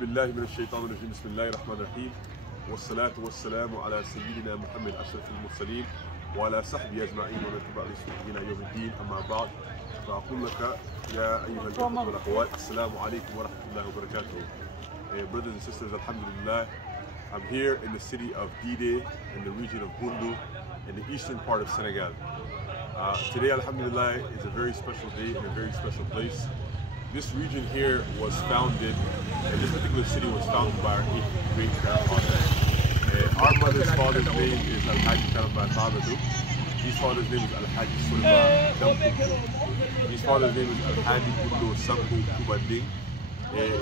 بالله من الشيطان الرجيم بسم الله الرحمن الرحيم والصلاة والسلام على سيدنا محمد أشرف المرسلين وعلى صحبه أجمعين ومن تبع رسوله إلى يوم الدين. أما بعد فأقول لك يا أيها الأخوة والأخوات السلام عليكم ورحمة الله وبركاته. Brothers and sisters, alhamdulillah, I'm here in the city of Dide in the region of Bundu in the eastern part of Senegal. Today, alhamdulillah, is a very special day and a very special place. This region here was founded, and this particular city was founded by our great-grandfather. Our mother's father's name is Al-Haji Karamokhoba Salim. His father's name is Al-Haji Sulba Dampu. His father's name is Al-Haji Bundu Sampu Kubanding.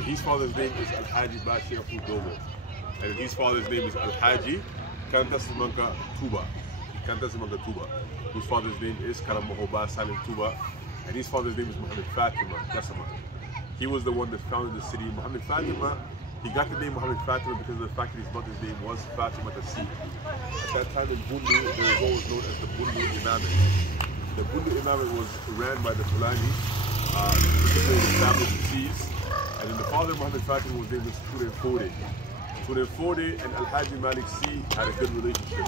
His father's name is Al-Haji Bashir Fudogo. And his father's name is Al-Haji Kantasamanka Tuba. Whose father's name is Karamokhoba Salim Tuba. And his father's name is Mohamed Fatim Gassama. He was the one that founded the city. Mohamed Fatima, he got the name Mohamed Fatima because of the fact that his mother's name was Fatima the Sea. At that time in Bundu, there was always known as the Bundu Imamate. The Bundu Imamate was ran by the Fulani, particularly the family of Seas. And then the father of Mohamed Fatima was named Ture Fode and Al-Haji Malik C had a good relationship.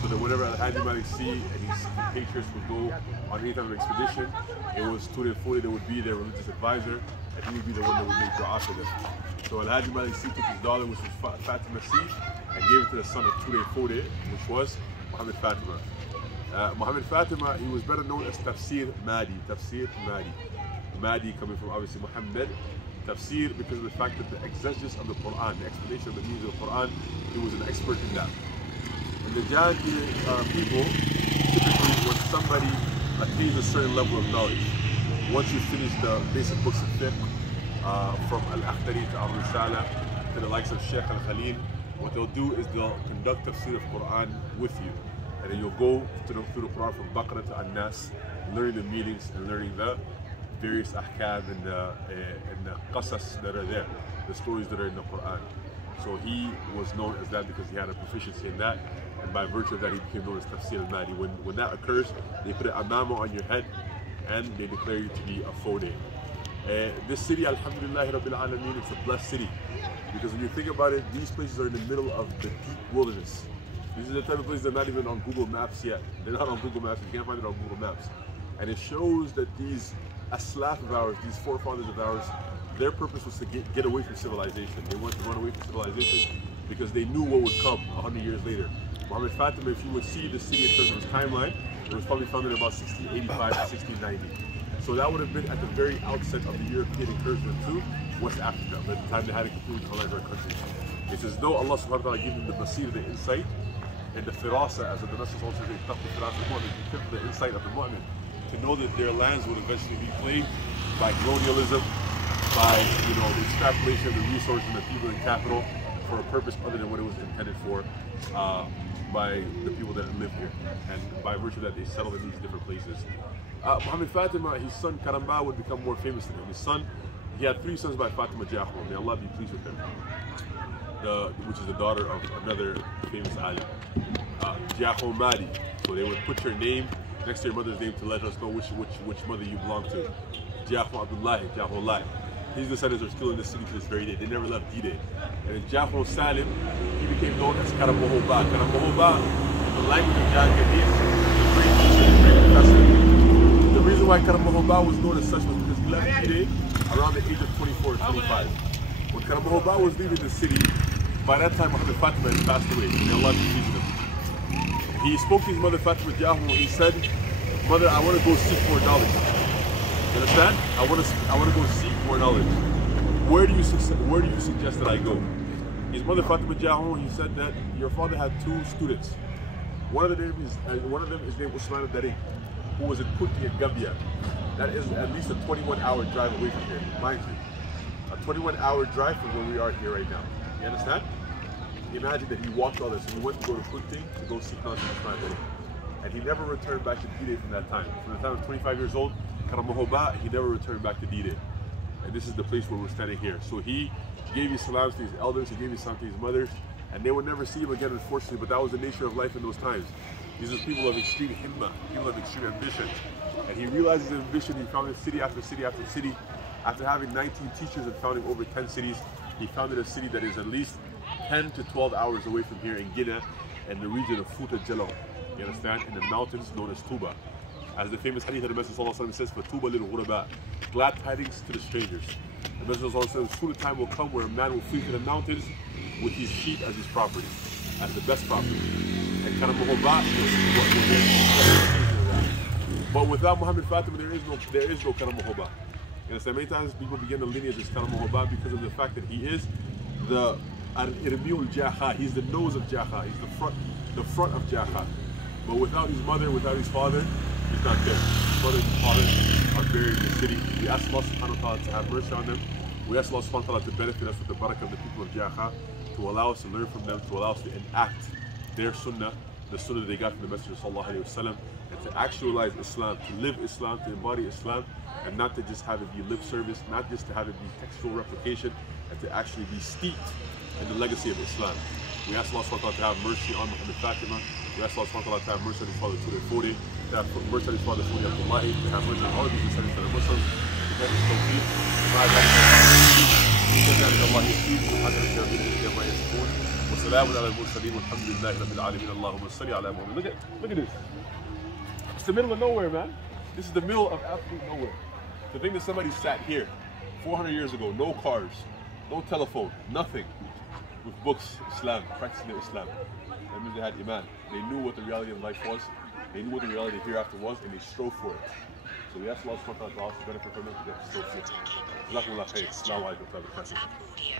So that whenever Al-Haji Malik C and his compatriots would go on any type of expedition, it was Ture Fode that would be their religious advisor, and he would be the one that would make dua for them. So Al-Haji Malik C took his daughter, which was Fatima C, and gave it to the son of Ture Fode, which was Mohamed Fatima. Mohamed Fatima, he was better known as Tafsir Mady. Mady coming from obviously Muhammad. Tafsir because of the fact that the exegesis of the Quran, the explanation of the meaning of the Quran, he was an expert in that. And the Jakhanke people, typically when somebody attains a certain level of knowledge, once you finish the basic books of fiqh, from Al-Akhdari to Al-Risala to the likes of Sheikh Al-Khalil, what they'll do is they'll conduct tafsir of Quran with you. And then you'll go through the Quran from Baqarah to An-Nas, learning the meanings and learning the various ahkam and the qasas that are there, the stories that are in the Quran. So he was known as that because he had a proficiency in that, and by virtue of that he became known as Tafsir Mady. When that occurs, they put an amama on your head and they declare you to be a fode. This city, alhamdulillah rabbil alameen, it's a blessed city because when you think about it, these places are in the middle of the deep wilderness. These are the type of places that are not even on Google Maps yet. They're not on Google Maps, you can't find it on Google Maps. And it shows that these aslaf of ours, these forefathers of ours, their purpose was to get away from civilization. They wanted to run away from civilization because they knew what would come 100 years later. Mohamed Fatima, if you would see the city in terms of its timeline, it was probably founded in about 1685 to 1690. So that would have been at the very outset of the European incursion to West Africa, by the time they had to completely colonize our country. It's as though Allah subhanahu wa ta'ala gave them the basir, the insight, and the firasa, as the Nasr also says, the insight of the mu'min, to know that their lands would eventually be plagued by colonialism, by the extrapolation of the resources and the people in capital for a purpose other than what it was intended for by the people that live here. And by virtue of that, they settled in these different places. Mohamed Fatima, his son Karamba would become more famous than him. His son, he had 3 sons by Fatima Jakha, may Allah be pleased with him, which is the daughter of another famous alim, Jakha Mady. So they would put your name next to your mother's name to let us know which mother you belong to. Jakha Abdullah, his descendants are still in the city to this very day. They never left Dide. And in Jakha Salim, he became known as Karamokhoba. Karamokhoba, in the language of Jakhanke, is a great teacher, a great professor. The reason why Karamokhoba was known as such was because he left Dide around the age of 24 or 25. When Karamokhoba was leaving the city, by that time Mohamed Fatima had passed away. May Allah be pleased with him. He spoke to his mother Fatima Jakha and he said, "Mother, I want to go seek more knowledge." You understand? I want to go seek more knowledge. Where do you suggest that I go? His mother Fatima Jakha, he said that your father had 2 students. One of them is named Usman al-Dari, who was in Kunti in Gambia. That is at least a 21-hour drive away from here, mind you. A 21-hour drive from where we are here right now. You understand? Imagine that he walked all this, and he went to go to Kunti to go seek knowledge from Usman. And he never returned back to Dide from that time. From the time of 25 years old, Karamokhoba, he never returned back to Dide. And this is the place where we're standing here. So he gave his salams to his elders, he gave his salam to his mothers, and they would never see him again, unfortunately, but that was the nature of life in those times. These are people of extreme himma, people of extreme ambition. And he realized his ambition, he founded city after city after city. After having 19 teachers and founding over 10 cities, He founded a city that is at least 10 to 12 hours away from here in Guinea, and the region of Fouta Djallon. You understand? In the mountains known as Touba. As the famous hadith of the Messenger sallallahu alaihi wasallam says, "Fatuba lil ghuraba," glad tidings to the strangers. The Messenger sallallahu alaihi wasallam says, "Soon a time will come where a man will flee to the mountains with his sheep as his property, as the best property." And Karamokhoba is what we're here. But without Mohamed Fatim, there is no Karamokhoba. You understand? Many times people begin the lineage as Karamokhoba because of the fact that he is the Jakha. He's the nose of Jakha. He's the front of Jakha. But without his mother, without his father, he's not there. His mother and his father are buried in the city. We ask Allah subhanahu wa ta'ala to have mercy on them. We ask Allah subhanahu wa ta'ala to benefit us with the barakah of the people of Jakha, to allow us to learn from them, to allow us to enact their sunnah, the sunnah that they got from the Messenger sallallahu alaihi wasallam, and to actualize Islam, to live Islam, to embody Islam, and not to just have it be lip service, not just to have it be textual replication, and to actually be steeped in the legacy of Islam. We ask Allah subhanahu wa ta'ala to have mercy on Mohamed Fatima. We ask Allah subhanahu wa ta'ala to have mercy on his father Tule, to have mercy on his father Fudi Abdullahi, to have mercy on all of these descendants that are Muslims, to get his tawfiq. وسلام على المرسلين والحمد لله رب العالمين اللهم صل على محمد. Look at this. It's the middle of nowhere, man. This is the middle of absolute nowhere. To think that somebody sat here 400 years ago, no cars, no telephone, nothing, with books, Islam, practicing their Islam. That means they had iman. They knew what the reality of life was. They knew what the reality of hereafter was, and they strove for it. So we ask Allah subhanahu wa ta'ala to benefit from them to get to still fit. Jazakumullah khair. Assalamu alaikum wa rahmatullahi wa barakatuh.